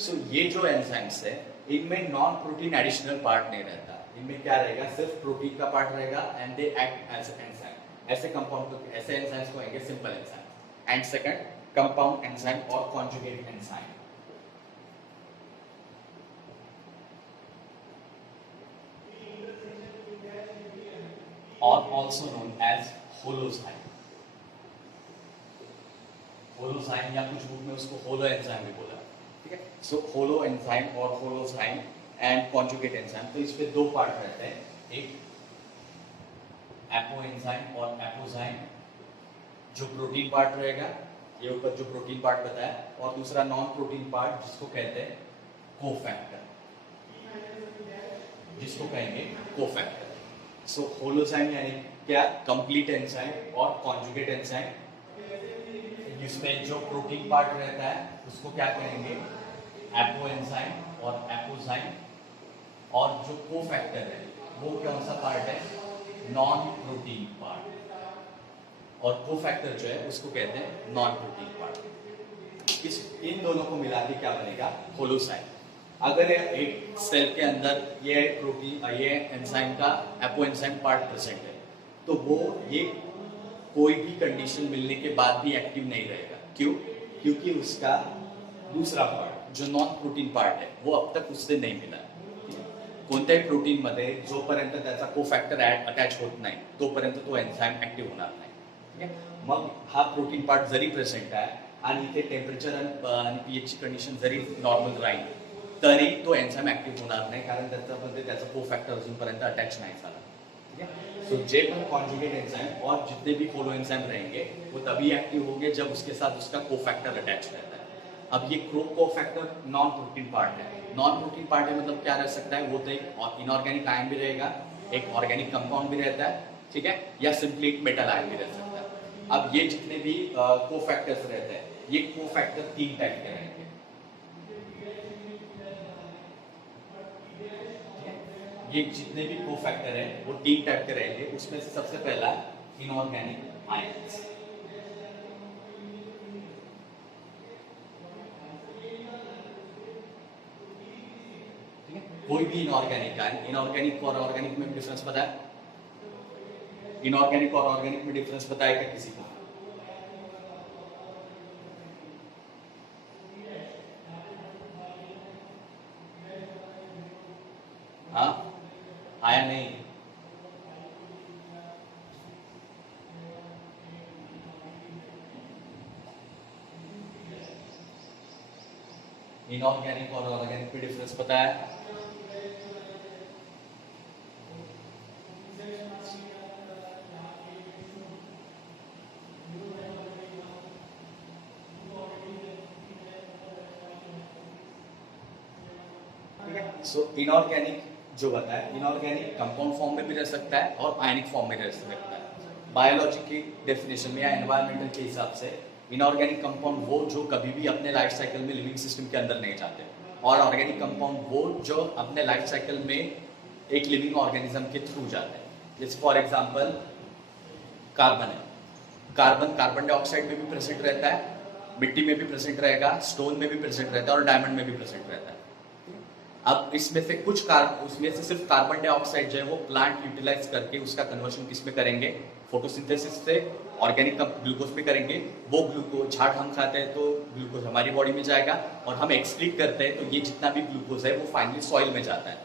सो ये जो एंजाइम्स है इनमें नॉन प्रोटीन एडिशनल पार्ट नहीं रहता, इनमें क्या रहेगा, सिर्फ प्रोटीन का पार्ट रहेगा and they act as enzyme. ऐसे कंपाउंड को, ऐसे एंजाइम्स को कहेंगे simple enzyme. And second, compound enzyme और कॉन्जुगेट एंजाइम। और also known as holozyme. Holozyme या कुछ बुक में उसको होलो एंजाइम भी बोला, ठीक है। सो होलो एंजाइम और होलोजाइम एंड कॉन्जुगेट एंजाइम, तो इसमें दो पार्ट रहते हैं, एक एपो एंजाइम और एपोजाइम जो प्रोटीन पार्ट रहेगा, ये ऊपर जो प्रोटीन पार्ट बताया, और दूसरा नॉन प्रोटीन पार्ट जिसको कहते हैं कोफैक्टर, जिसको कहेंगे कोफैक्टर। सो होलोजाइम यानी क्या, कंप्लीट एंजाइम, और कॉन्जुगेट एंजाइम जिसमें जो प्रोटीन पार्ट रहता है उसको क्या कहेंगे, एपो एंजाइम और एपोजाइम। और जो कोफैक्टर है वो कौन सा पार्ट है, नॉन प्रोटीन पार्ट। और कोफैक्टर जो है उसको कहते हैं नॉन प्रोटीन पार्ट। इन दोनों को मिला के क्या बनेगा, होलोजाइम। अगर एक सेल के अंदर ये प्रोटीन, ये एंजाइम का एपो एंजाइम पार्ट प्रेजेंट है तो वो ये कोई भी कंडीशन मिलने के बाद भी एक्टिव नहीं रहेगा। क्यों, क्योंकि उसका दूसरा पार्ट जो नॉन प्रोटीन पार्ट है वो अब तक उससे नहीं मिला। कोणत्याही प्रोटीन मध्ये जोपर्यंत त्याचा कोफॅक्टर अटॅच होत नाही तोपर्यंत तो एन्झाईम ऍक्टिव्ह होणार नाही, ठीक आहे। मग हा प्रोटीन पार्ट जरी प्रेझेंट आहे आणि इथे टेम्परेचर आणि पीएच ची कंडिशन जरी नॉर्मल राहील तरी तो एन्झाईम ऍक्टिव्ह होणार नाही, कारण त्याच्यामध्ये त्याचा कोफॅक्टर अजूनपर्यंत अटॅच नाही झाला, ठीक है। तो जे पण कॉन्जुगेट एंजाइम और जितने भी होलो एंजाइम रहेंगे वो तभी एक्टिव होंगे जब उसके साथ उसका कोफैक्टर अटैच रहता है। अब ये कोफैक्टर नॉन प्रोटीन पार्ट है। नॉन प्रोटीन पार्ट है मतलब क्या रह सकता है, वो तो एक इनऑर्गेनिक आयन भी रहेगा, एक ऑर्गेनिक कंपाउंड भी रहता है, ठीक है, या सिंपली एक मेटल आयन भी रह सकता है। अब ये जितने भी कोफैक्टर्स रहते हैं ये कोफैक्टर 3 टाइप के रहेंगे। ये जितने भी कोफैक्टर है वो 3 टाइप के रहेंगे। उसमें से सबसे पहला इनऑर्गेनिक आयंस। कोई भी इनऑर्गेनिक आयन, इनऑर्गेनिक और ऑर्गेनिक में डिफरेंस पता है, इनऑर्गेनिक और ऑर्गेनिक में डिफरेंस बताएगा किसी को, हाँ आया नहीं, इनऑर्गेनिक और ऑर्गेनिक में डिफरेंस पता है, सो इनऑर्गेनिक जो बताया, इनऑर्गेनिक कंपाउंड फॉर्म में भी रह सकता है और आयनिक फॉर्म में रह सकता है। बायोलॉजी की डेफिनेशन में या एनवायरमेंटल के हिसाब से इनऑर्गेनिक कंपाउंड वो जो कभी भी अपने लाइफ साइकिल में लिविंग सिस्टम के अंदर नहीं जाते, और ऑर्गेनिक कंपाउंड वो जो अपने लाइफ साइकिल में एक लिविंग ऑर्गेनिज्म के थ्रू जाते हैं। जैसे फॉर एग्जांपल कार्बन है, कार्बन कार्बन डाइऑक्साइड में भी प्रेजेंट रहता है, मिट्टी में भी प्रेजेंट रहेगा, स्टोन में भी प्रेजेंट रहता है और डायमंड में भी प्रेजेंट रहता है। अब इसमें से उसमें से सिर्फ कार्बन डाइऑक्साइड जो है वो प्लांट यूटिलाइज करके उसका कन्वर्शन किसमें करेंगे, फोटोसिंथेसिस से ऑर्गेनिक ग्लूकोज में करेंगे। वो ग्लूकोज झाड़ हम खाते हैं तो ग्लूकोज हमारी बॉडी में जाएगा और हम एक्सक्रीट करते हैं तो ये जितना भी ग्लूकोज है वो फाइनली सॉइल में जाता है।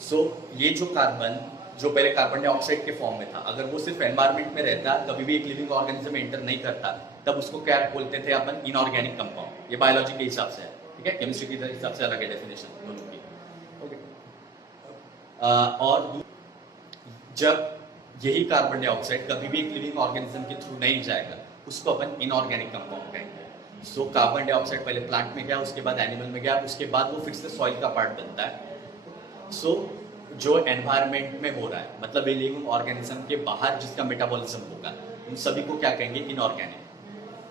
सो ये जो कार्बन जो पहले कार्बन डाइऑक्साइड के फॉर्म में था, अगर वो सिर्फ एनवायरमेंट में रहता, कभी भी एक लिविंग ऑर्गेनिज्म में एंटर नहीं करता, तब उसको क्या बोलते थे अपन, इनऑर्गेनिक कंपाउंड। ये बायोलॉजी के हिसाब से है, ठीक है, केमिस्ट्री के हिसाब से अलग है डेफिनेशन दोनों की। ओके, और जब यही कार्बन डाइऑक्साइड कभी भी एक लिविंग ऑर्गेनिज्म के थ्रू नहीं जाएगा, उसको अपन इनऑर्गेनिक कंपाउंड कहेंगे। सो कार्बन डाइऑक्साइड पहले प्लांट में गया, उसके बाद एनिमल में गया, उसके बाद वो फिर से सॉइल का पार्ट बनता है। सो जो एनवायरमेंट में हो रहा है, मतलब ये लिविंग ऑर्गेनिज्म के बाहर जिसका मेटाबॉलिज्म होगा, उन सभी को क्या कहेंगे, इनऑर्गेनिक,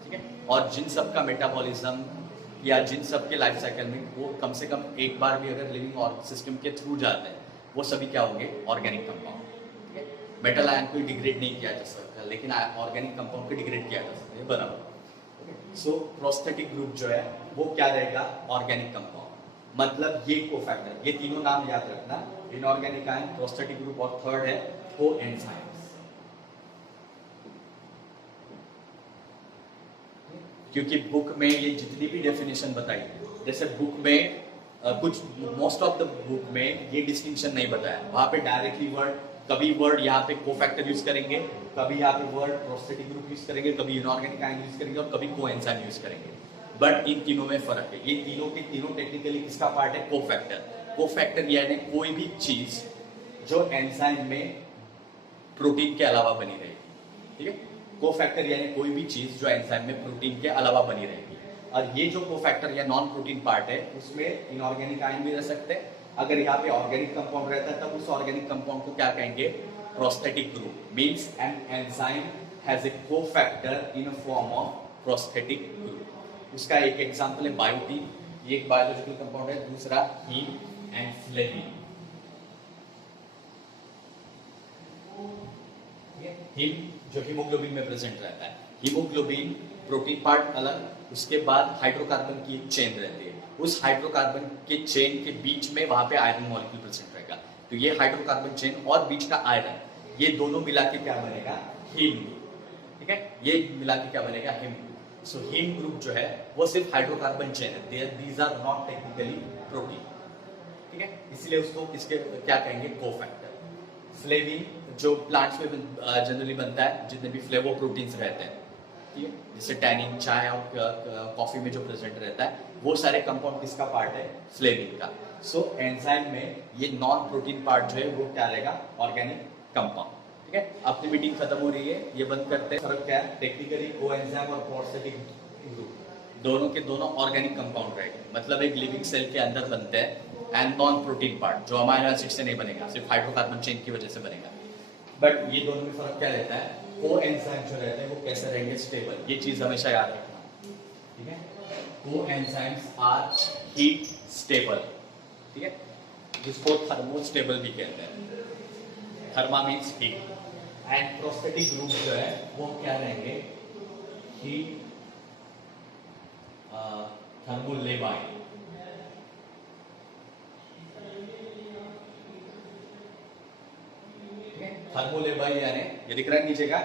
ठीक है। और जिन सब का मेटाबॉलिज्म या जिन सब के लाइफ साइकिल में वो कम से कम एक बार भी अगर लिविंग सिस्टम के थ्रू जाते हैं, वो सभी क्या होंगे, ऑर्गेनिक कंपाउंड, ठीक है। मेटल आयन को डिग्रेड नहीं किया जा सकता, लेकिन ऑर्गेनिक कंपाउंड को डिग्रेड किया जा सकता है, बराबर। सो प्रोस्थेटिक ग्रुप जो है वो क्या रहेगा, ऑर्गेनिक कंपाउंड। मतलब ये कोफैक्टर, ये तीनों नाम याद रखना, इनऑर्गेनिक आयन, प्रोस्थेटिक ग्रुप और थर्ड है कोएंजाइम्स। क्योंकि बुक में ये जितनी भी डेफिनेशन बताई, जैसे बुक में कुछ मोस्ट ऑफ द बुक में ये डिस्टिंक्शन नहीं बताया, वहां पे डायरेक्टली वर्ड, कभी वर्ड यहाँ पे कोफैक्टर यूज करेंगे, कभी यहाँ पे वर्ड प्रोस्थेटिक ग्रुप यूज करेंगे, कभी इनऑर्गेनिक आयन यूज करेंगे और कभी कोएंजाइम यूज करेंगे। बट इन तीनों में फर्क है, ये तीनों के तीनों टेक्निकली किसका पार्ट है, कोफैक्टर। कोफैक्टर यानी कोई भी चीज जो एंजाइम में प्रोटीन के अलावा बनी रहेगी, ठीक है। कोफैक्टर यानी कोई भी चीज जो एंजाइम में प्रोटीन के अलावा बनी रहेगी। और ये जो कोफैक्टर या नॉन प्रोटीन पार्ट है, उसमें इनऑर्गेनिक आयन भी रह सकते हैं। अगर यहाँ पे ऑर्गेनिक कंपाउंड रहता है, तब उस ऑर्गेनिक कंपाउंड को क्या कहेंगे, prosthetic group. Means an enzyme has a cofactor in a form of prosthetic group. उसका एक एग्जांपल है बायोटीन, ये एक बायोलॉजिकल कंपाउंड है। दूसरा हीम एंड फ्लेविन। हीम जो हीमोग्लोबिन में प्रेजेंट रहता है, हीमोग्लोबिन प्रोटीन पार्ट अलग, उसके बाद हाइड्रोकार्बन की चेन रहती है, उस हाइड्रोकार्बन के चेन के बीच में वहां पे आयरन मॉलिक्यूल प्रेजेंट रहेगा। तो ये हाइड्रोकार्बन चेन और बीच का आयरन, ये दोनों मिला के क्या बनेगा, हीम, ठीक है। ये मिला के क्या बनेगा, हीम। सो हीम ग्रुप जो है वो सिर्फ हाइड्रोकार्बन चेन है, these are not technically protein, ठीक है। इसलिए उसको किसके क्या कहेंगे, कोफैक्टर। फ्लेविन जो प्लांट्स में जनरली बनता है, जितने भी फ्लेवो प्रोटीन्स रहते हैं, ठीक है, जैसे टैनिन, चाय और कॉफी में जो प्रेजेंट रहता है, वो सारे कंपाउंड किसका पार्ट है, फ्लेविन का। सो एंजाइम में ये नॉन प्रोटीन पार्ट जो है वो क्या रहेगा, ऑर्गेनिक कंपाउंड, ठीक है। अपनी मीटिंग खत्म हो रही है, ये बंद करते हैं। फर्क क्या है, टेक्निकली कोएंजाइम और प्रोस्थेटिक ग्रुप दोनों के दोनों ऑर्गेनिक कंपाउंड रहेंगे, मतलब एक लिविंग सेल के अंदर बनते हैं। एंड नॉन प्रोटीन पार्ट जो अमीनो एसिड से नहीं बनेगा, सिर्फ हाइड्रोकार्बन चेन की वजह से बनेगा। बट ये दोनों में फर्क क्या रहता है, कोएंजाइम जो रहते हैं वो कैसे रहेंगे, स्टेबल। ये चीज हमेशा याद रखना, ठीक है। कोएंजाइम्स आर हीट स्टेबल, ठीक है, जिसको थर्मोस्टेबल भी कहते हैं। Thermo means heat. And prosthetic group जो है वो क्या रहेंगे, हीट थर्मोलेबाइल, थर्मोलेबाइल यानी ये दिख रहा है नीचे का,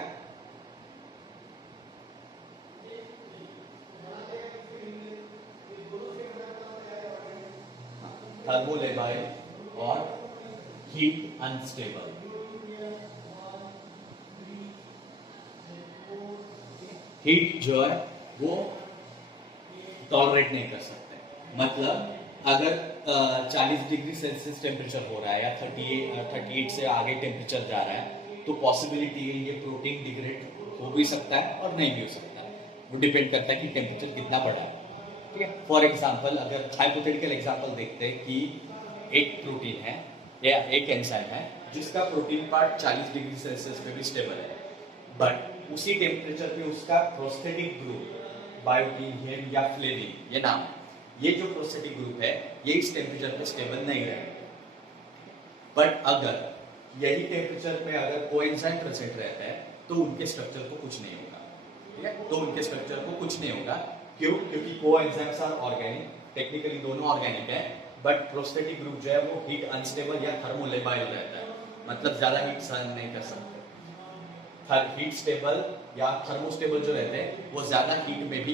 थर्मोलेबाइल और हीट अनस्टेबल। हीट जो है वो टॉलरेट नहीं कर सकते, मतलब अगर 40 डिग्री सेल्सियस टेम्परेचर हो रहा है या 38 से आगे टेम्परेचर जा रहा है, तो पॉसिबिलिटी है ये प्रोटीन डिग्रेड हो भी सकता है और नहीं भी हो सकता है। वो डिपेंड करता है कि टेम्परेचर कितना बढ़ा है, ठीक है। फॉर एग्जांपल अगर हाइपोथेटिकल एग्जांपल देखते हैं कि एक प्रोटीन है या एक एंजाइम है जिसका प्रोटीन पार्ट 40 डिग्री सेल्सियस में भी स्टेबल है, बट उसी टेम्परेचर पे उसका प्रोस्थेटिक ग्रुप बायोटीन, हेम या फ्लेविन, ये नाम ये जो प्रोस्थेटिक ग्रुप है ये इस टेम्परेचर पे स्टेबल नहीं है, बट अगर यही टेम्परेचर में अगर कोएंजाइम प्रेजेंट रहता है तो उनके स्ट्रक्चर को कुछ नहीं होगा, ठीक है, तो उनके स्ट्रक्चर को कुछ नहीं होगा। क्यों? क्योंकि कोएंजाइम्स आर ऑर्गेनिक, टेक्निकली दोनों ऑर्गेनिक है, बट प्रोस्थेटिक ग्रुप जो है वो हीट अनस्टेबल या थर्मोलेबाइल रहता है, मतलब ज्यादा हीट सहन नहीं कर सकते। हीट स्टेबल या थर्मोस्टेबल जो रहते हैं वो ज्यादा हीट में भी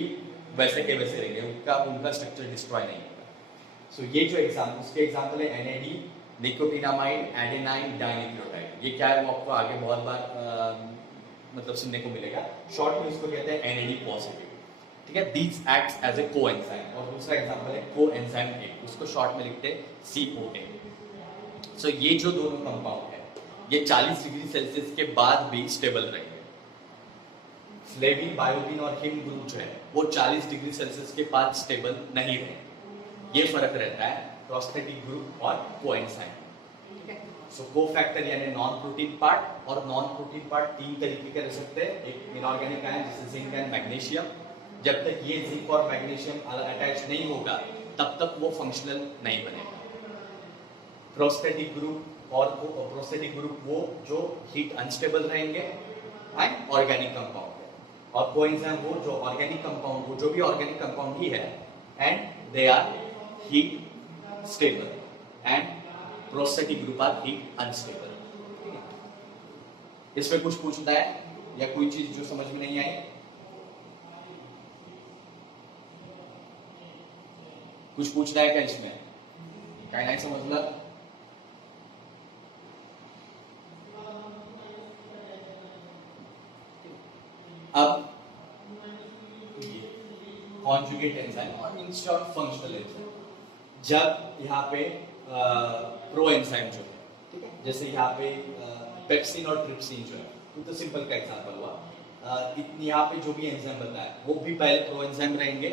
वैसे के वैसे रहेंगे, उनका स्ट्रक्चर डिस्ट्रॉय नहीं होगा। सो ये जो उसके एग्जाम्पल है NAD, निकोटिनामाइड, एडेनाइन डाइन्यूक्लियोटाइड। ये क्या है वो आपको आगे बहुत बार मतलब सुनने को मिलेगा। शॉर्ट में इसको कहते हैं NAD पॉजिटिव, ठीक है। These acts as a coenzyme. और दूसरा एग्जांपल है कोएंजाइम A, उसको शॉर्ट में लिखते हैं CoA। सो ये जो दोनों कंपाउंड है ये 40 डिग्री सेल्सियस के बाद भी स्टेबल रहेंगे। फ्लेविन, बायोटिन और हिम ग्रुप जो है वो 40 डिग्री सेल्सियस के बाद स्टेबल नहीं रहे। ये फर्क रहता है प्रोस्थेटिक ग्रुप और कोएंजाइम, ठीक है। सो कोफैक्टर यानी नॉन प्रोटीन पार्ट, और नॉन प्रोटीन पार्ट तीन तरीके के रह सकते हैं। एक इनऑर्गेनिक आयन जैसे जिंक एंड मैग्नीशियम। जब तक ये जिंक और मैग्नीशियम अटैच नहीं होगा तब तक वो फंक्शनल नहीं बनेगा। प्रोस्थेटिक ग्रुप और प्रोस्थेटिक ग्रुप वो जो हीट अनस्टेबल रहेंगे एंड ऑर्गेनिक कंपाउंड है, और कोएंजाइम वो जो ऑर्गेनिक कंपाउंड, वो जो भी ऑर्गेनिक कंपाउंड ही है and they are heat stable and prosthetic group are heat unstable. इसमें कुछ पूछना है या कोई चीज जो समझ में नहीं आई? कुछ पूछना है क्या इसमें? क्या नहीं समझला? अब कॉन्जुगेट एंजाइम और इन शॉर्ट फंक्शनल एंजाइम, जब यहाँ पे प्रो एंजाइम जो है, ठीक है, जैसे यहाँ पे पेप्सिन और ट्रिप्सिन जो है, तो सिंपल का एग्जांपल हुआ। यहाँ पे जो भी एंजाइम बताया वो भी पहले प्रो एंजाइम रहेंगे।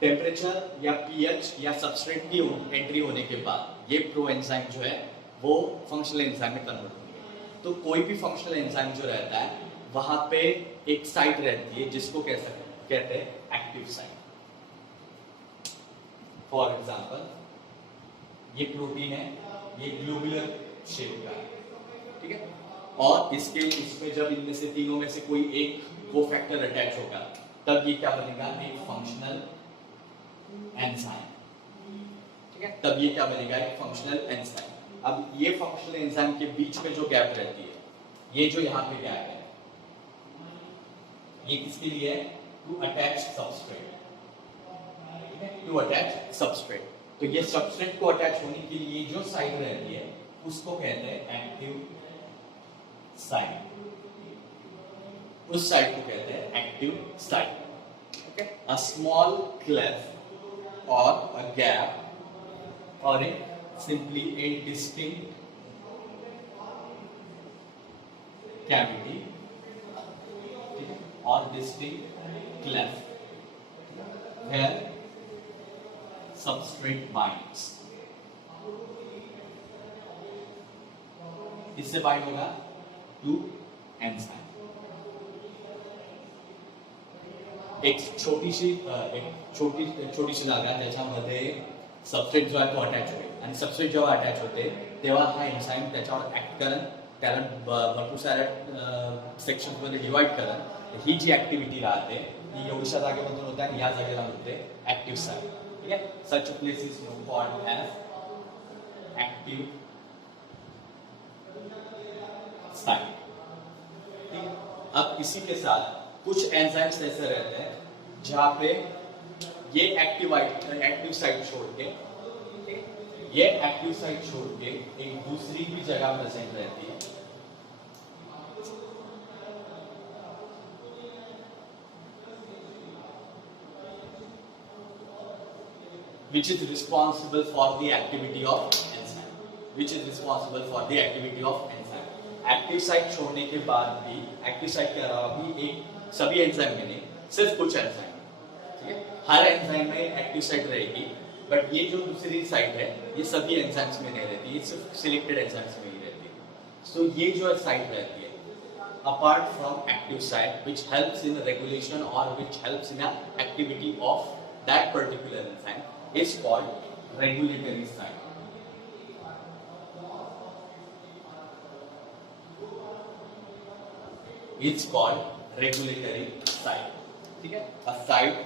टेम्परेचर या पीएच या सबस्ट्रेट की एंट्री होने के बाद ये प्रो एंजाइम जो है वो फंक्शनल एंजाइम में कन्वर्ट होंगे। तो कोई भी फंक्शनल एंजाइम जो रहता है वहां पे एक साइट रहती है जिसको कहते हैं एक्टिव साइट। फॉर एग्जांपल ये प्रोटीन है, ये ग्लोबुलर शेप का है, ठीक है, और इसमें जब इनमें से तीनों में से कोई एक कोफैक्टर अटैच होगा तब ये क्या बनेगा? एक फंक्शनल एंजाइम, ठीक है, तब ये क्या बनेगा? एक फंक्शनल एंजाइम। अब ये फंक्शनल एंजाइम के बीच में जो गैप रहती है, ये जो यहाँ पे गैप है, ये किसके लिए है? टू अटैच सबस्ट्रेट, ठीक है, टू अटैच सबस्ट्रेट। तो ये सबस्ट्रेट को अटैच होने के लिए जो साइट रहती है उसको कहते हैं एक्टिव साइट। उस साइट को कहते हैं active site, okay. A small cleft or a gap or a simply a distinct cavity or distinct cleft where substrate binds। इससे बाइंड होगा टू एंजाइम। एक छोटी सी जागा ज्याच्यामध्ये सबस्ट्रेट जो आहे तो अटॅच होईल, आणि सबस्ट्रेट जेव्हा अटॅच होते तेव्हा हा एन्झाईम त्याच्यावर ऍक्ट करेल, त्याला भरपूर साऱ्या सेक्शन्स मध्ये डिवाइड करेल। ही जी ऍक्टिव्हिटी राहते ती एवढ्याशा जागेमधून होते आणि या जागेला होते ऍक्टिव्ह साइट, ठीक है। Such place is called as active site, ठीक है। अब इसी के साथ कुछ एंजाइम्स ऐसे रहते हैं जहां पे ये एक्टिव साइट छोड़ के, ये एक्टिव साइट छोड़ के एक दूसरी भी जगह प्रेजेंट रहती है, which is responsible for the activity of enzyme, which is responsible for the activity of enzyme। Active site छोड़ने के बाद भी, एक्टिव साइट के अलावा भी एक सभी एंजाइम में नहीं, सिर्फ कुछ एंजाइम, ठीक है, हर एंजाइम में एक्टिव साइट रहेगी, बट ये जो दूसरी साइट है ये सभी एंजाइम्स में नहीं रहती, ये सिर्फ सिलेक्टेड एंजाइम्स में ही रहती है। सो ये जो साइट रहती है apart from active site which helps in regulation or which helps in a activity of that particular enzyme is called regulatory site. It's called regulatory site. ठीक है, a site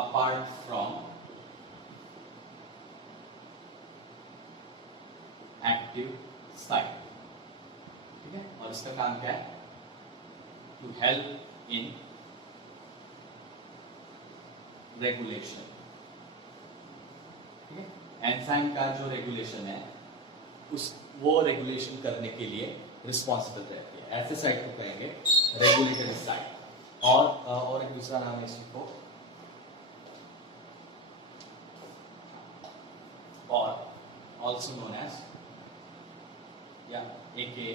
apart from active site. ठीक है, और इसका काम क्या है? To help in regulation. ठीक है, एंजाइम का जो रेगुलेशन है वो रेगुलेशन करने के लिए रिस्पॉन्सिबल रहती है। ऐसे साइट को कहेंगे रेगुलेटरी साइट। और एक दूसरा नाम है इसको, और ऑल्सो नोन एज या एके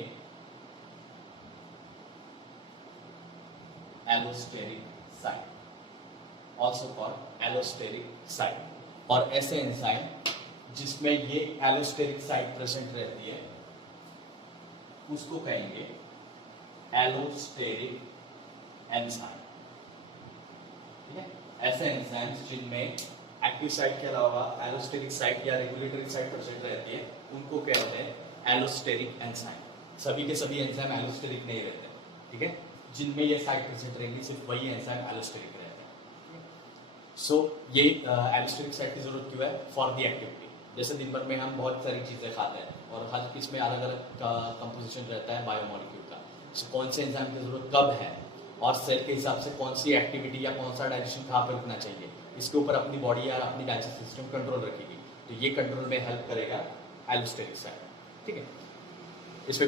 allosteric site, also called allosteric site. और ऐसे एंजाइम जिसमें ये एलोस्टेरिक साइट प्रेजेंट रहती है उसको कहेंगे एलोस्टेरिक एंजाइम। ठीक है, ऐसे एंजाइम्स जिनमें एक्टिव साइट के अलावा एलोस्टेरिक साइट या रेगुलेटरी साइट प्रेजेंट रहती है उनको कहते हैं एलोस्टेरिक एंजाइम। सभी के सभी एंजाइम एलोस्टेरिक नहीं रहते। ठीक है, जिनमें ये साइट प्रेजेंट रहेंगी सिर्फ वही एंजाइम एलोस्टेरिक रहते हैं। सो ये एलोस्टेरिक साइट की जरूरत क्यों है? For the activity. जैसे दिन भर में हम बहुत सारी चीजें खाते हैं और हर किस में अलग अलग कंपोजिशन रहता है बायोमोलिक्यूल का। सो कौन से एंजाइम की जरूरत कब है और सेल के हिसाब से कौन सी एक्टिविटी या कौन सा डाइजेशन कहाँ पे रुकना चाहिए, इसके ऊपर अपनी बॉडी या अपनी डाइजेस्टिव सिस्टम कंट्रोल रखेगी। तो ये कंट्रोल में हेल्प करेगा एलोस्टेरिक साइट। ठीक है,